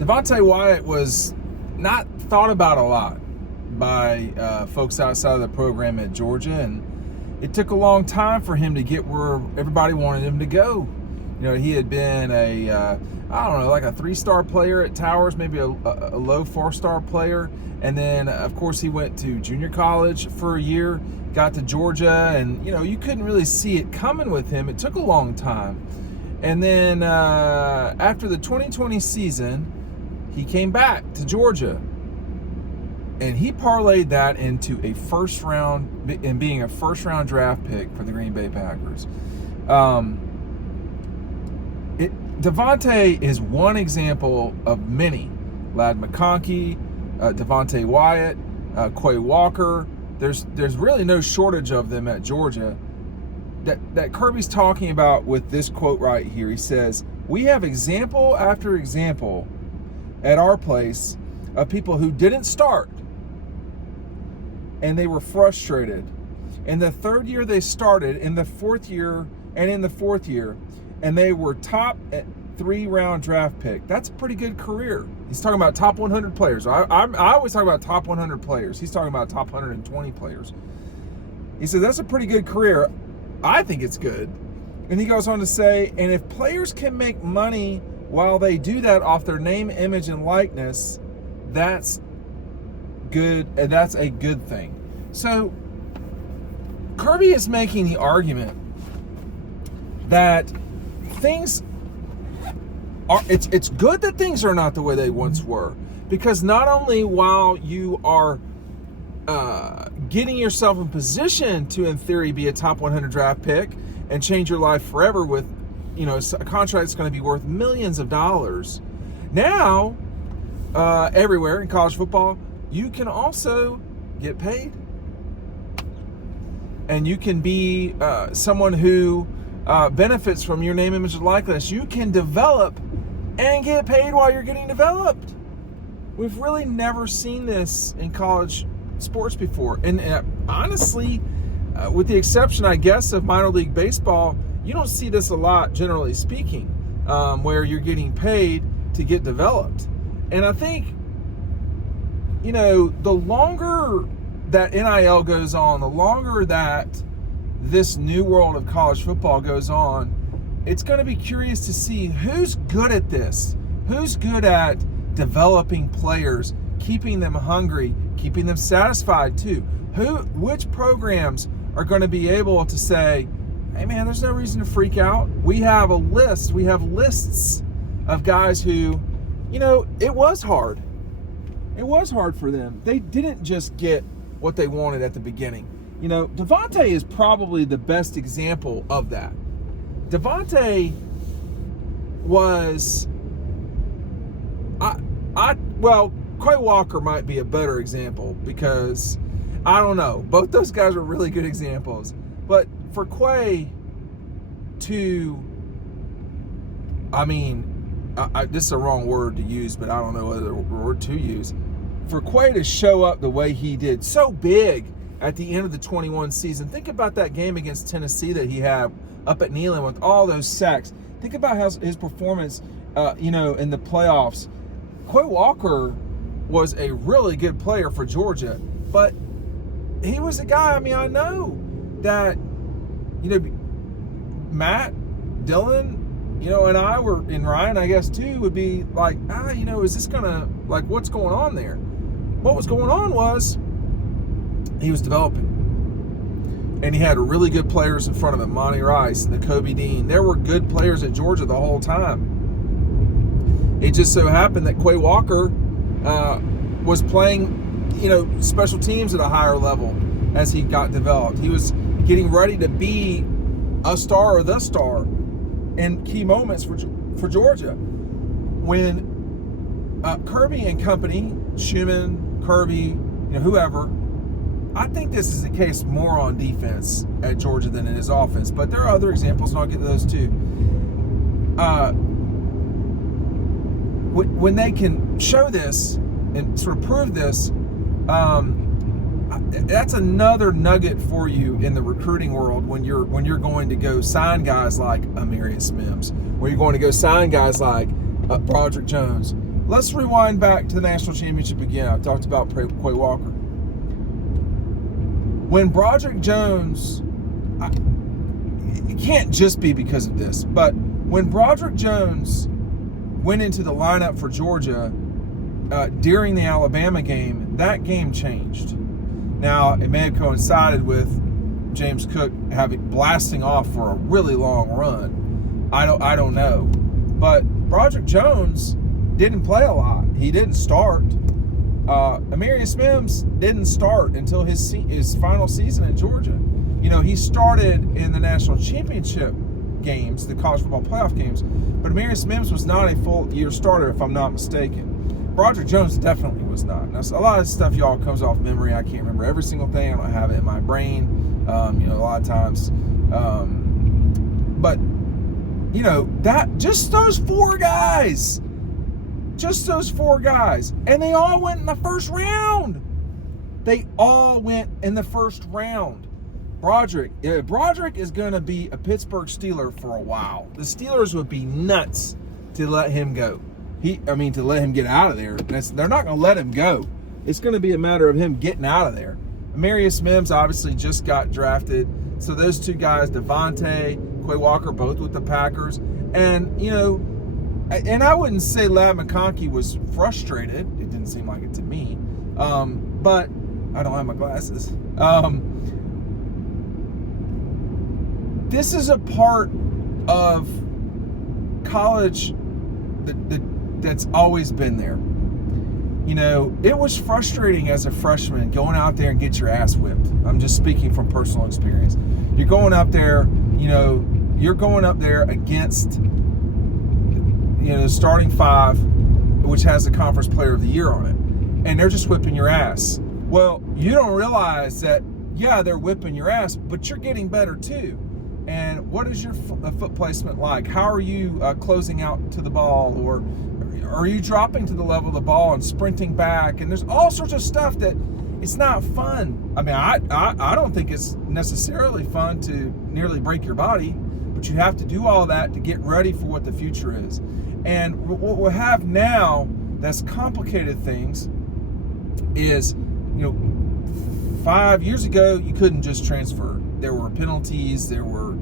Devontae Wyatt was not thought about a lot by folks outside of the program at Georgia, and it took a long time for him to get where everybody wanted him to go. You know, he had been like a 3-star player at Towers, maybe a low 4-star player. And then, of course, he went to junior college for a year, got to Georgia, and, you know, you couldn't really see it coming with him. It took a long time. And then after the 2020 season, he came back to Georgia. And he parlayed that into being a first-round draft pick for the Green Bay Packers. Devontae is one example of many. Ladd McConkey, Devontae Wyatt, Quay Walker. There's really no shortage of them at Georgia. That Kirby's talking about with this quote right here. He says, "We have example after example at our place of people who didn't start and they were frustrated. In the third year they started, in the fourth year, and they were top 3-round draft pick." That's a pretty good career. He's talking about top 100 players. I always talk about top 100 players. He's talking about top 120 players. He said that's a pretty good career. I think it's good. And he goes on to say, and if players can make money while they do that off their name, image, and likeness, that's good. And that's a good thing. So Kirby is making the argument that things are, it's good that things are not the way they once were, because not only while you are getting yourself in position to, in theory, be a top 100 draft pick and change your life forever with, you know, a contract that's going to be worth millions of dollars. Now, everywhere in college football, you can also get paid, and you can be someone who benefits from your name, image, and likeness. You can develop and get paid while you're getting developed. We've really never seen this in college sports before. And honestly, with the exception, I guess, of minor league baseball, you don't see this a lot, generally speaking, where you're getting paid to get developed. And I think, you know, the longer that NIL goes on, the longer that this new world of college football goes on, it's going to be curious to see who's good at this, who's good at developing players, keeping them hungry, keeping them satisfied too. Which programs are going to be able to say, hey man, there's no reason to freak out. We have lists of guys who, you know, it was hard. It was hard for them. They didn't just get what they wanted at the beginning. You know, Devontae is probably the best example of that. Devontae was, Quay Walker might be a better example, because I don't know. Both those guys are really good examples. But for Quay to, this is a wrong word to use, but I don't know what other word to use. For Quay to show up the way he did, so big at the end of the 21 season. Think about that game against Tennessee that he had up at Neyland with all those sacks. Think about how his performance, in the playoffs. Quay Walker was a really good player for Georgia, but he was a guy, I know that, Matt, Dylan, and I were, and Ryan, I guess, too, would be like, is this gonna, what's going on there? What was going on was he was developing. And he had really good players in front of him, Monty Rice, Kobe Dean. There were good players at Georgia the whole time. It just so happened that Quay Walker was playing, special teams at a higher level as he got developed. He was getting ready to be a star or the star in key moments for Georgia. When Kirby and company, Schumann, Kirby, whoever, I think this is the case more on defense at Georgia than it is offense, but there are other examples, and I'll get to those too. When they can show this and sort of prove this, that's another nugget for you in the recruiting world when you're going to go sign guys like Amarius Mims, when you're going to go sign guys like Broderick Jones, let's rewind back to the national championship again. I talked about Quay Walker. When Broderick Jones, it can't just be because of this, but when Broderick Jones went into the lineup for Georgia during the Alabama game, that game changed. Now, it may have coincided with James Cook blasting off for a really long run. I don't know. But Broderick Jones didn't play a lot. He didn't start. Amarius Mims didn't start until his final season at Georgia. He started in the national championship games, the college football playoff games, but Amarius Mims was not a full year starter, if I'm not mistaken. Broderick Jones definitely was not. Now, a lot of stuff, y'all, comes off memory. I can't remember every single thing. I don't have it in my brain, a lot of times. But, that just those four guys, and they all went in the first round. Broderick is going to be a Pittsburgh Steeler for a while. The Steelers would be nuts to let him go. To let him get out of there. They're not going to let him go. It's going to be a matter of him getting out of there. Amarius Mims obviously just got drafted. So those two guys, Devontae, Quay Walker, both with the Packers. And, and I wouldn't say Ladd McConkey was frustrated. It didn't seem like it to me. But I don't have my glasses. This is a part of college that's always been there. It was frustrating as a freshman going out there and get your ass whipped. I'm just speaking from personal experience. You're going up there, against, the starting five, which has the conference player of the year on it. And they're just whipping your ass. Well, you don't realize that, yeah, they're whipping your ass, but you're getting better too. And what is your foot placement like? How are you closing out to the ball? Or are you dropping to the level of the ball and sprinting back? And there's all sorts of stuff that it's not fun. I don't think it's necessarily fun to nearly break your body, but you have to do all that to get ready for what the future is. And what we have now that's complicated things is, 5 years ago, you couldn't just transfer. There were penalties. There were,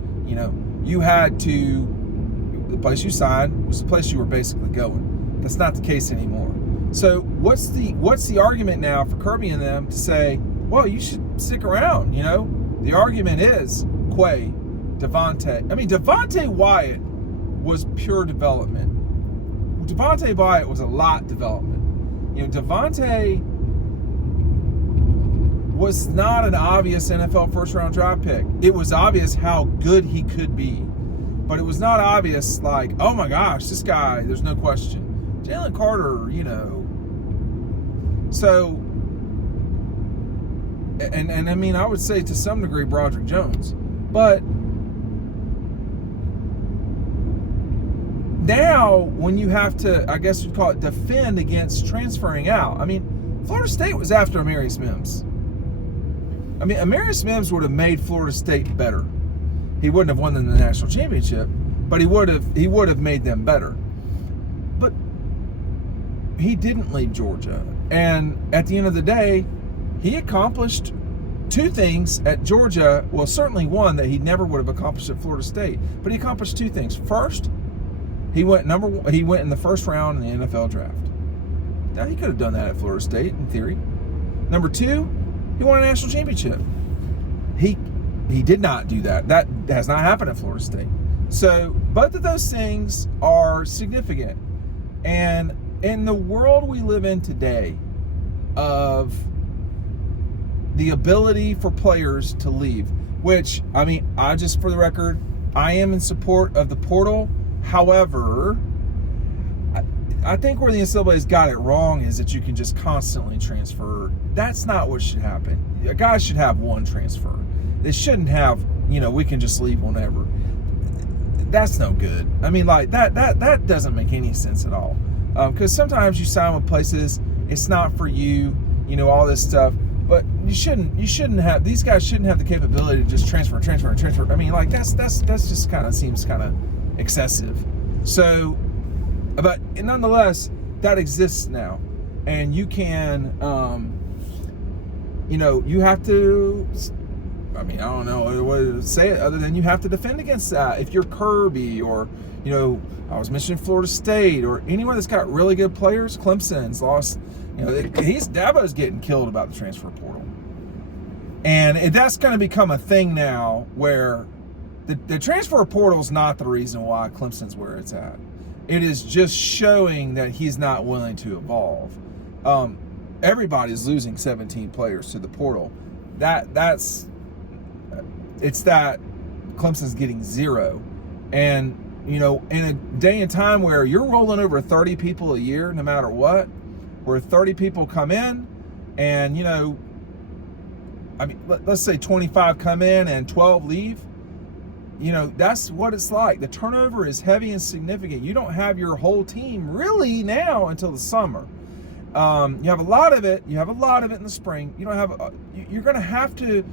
you had to, the place you signed was the place you were basically going. That's not the case anymore. So what's the argument now for Kirby and them to say, well, you should stick around, The argument is Quay, Devontae. Devontae Wyatt was pure development. Devontae Wyatt was a lot development. Devontae was not an obvious NFL first-round draft pick. It was obvious how good he could be. But it was not obvious, like, oh my gosh, this guy, there's no question. Jalen Carter, So, and I would say to some degree Broderick Jones. But now, when you have to, I guess you'd call it, defend against transferring out. Florida State was after Amarius Mims. Amarius Mims would have made Florida State better. He wouldn't have won them the national championship, but he would have made them better. But he didn't leave Georgia. And at the end of the day, he accomplished two things at Georgia. Well, certainly one that he never would have accomplished at Florida State. But he accomplished two things. First, he went in the first round in the NFL draft. Now, he could have done that at Florida State in theory. Number two, he won a national championship. He did not do that. That has not happened at Florida State. So both of those things are significant. And in the world we live in today of the ability for players to leave, which, I just, for the record, I am in support of the portal. However, I think where the NCAA's got it wrong is that you can just constantly transfer. That's not what should happen. A guy should have one transfer. They shouldn't have, we can just leave whenever. That's no good. That doesn't make any sense at all. Because sometimes you sign with places, it's not for you, all this stuff. But you shouldn't have, these guys shouldn't have the capability to just transfer. That's just kind of seems kind of excessive. So, but nonetheless, that exists now, and you can, you have to. I mean, I don't know what to say it other than you have to defend against that. If you're Kirby or, I was mentioning Florida State or anyone that's got really good players, Clemson's lost. Dabo's getting killed about the transfer portal, and that's going to become a thing now where the transfer portal is not the reason why Clemson's where it's at. It is just showing that he's not willing to evolve. Everybody's losing 17 players to the portal. It's that Clemson's getting 0. And, in a day and time where you're rolling over 30 people a year, no matter what, where 30 people come in and, let's say 25 come in and 12 leave, that's what it's like. The turnover is heavy and significant. You don't have your whole team really now until the summer. You have a lot of it. You have a lot of it in the spring. You don't have. You're going to have to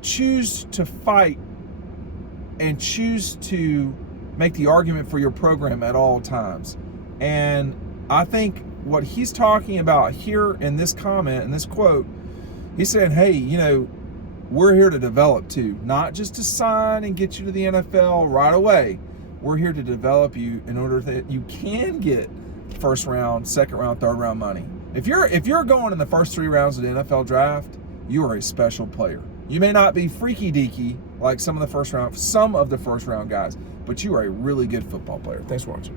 choose to fight and choose to make the argument for your program at all times. And I think what he's talking about here in this comment, in this quote, he's saying, hey, we're here to develop too, not just to sign and get you to the NFL right away. We're here to develop you in order that you can get first round, second round, third round money. If you're going in the first 3 rounds of the NFL draft, you are a special player. You may not be freaky deaky like some of the first round guys, but you are a really good football player. Thanks for watching.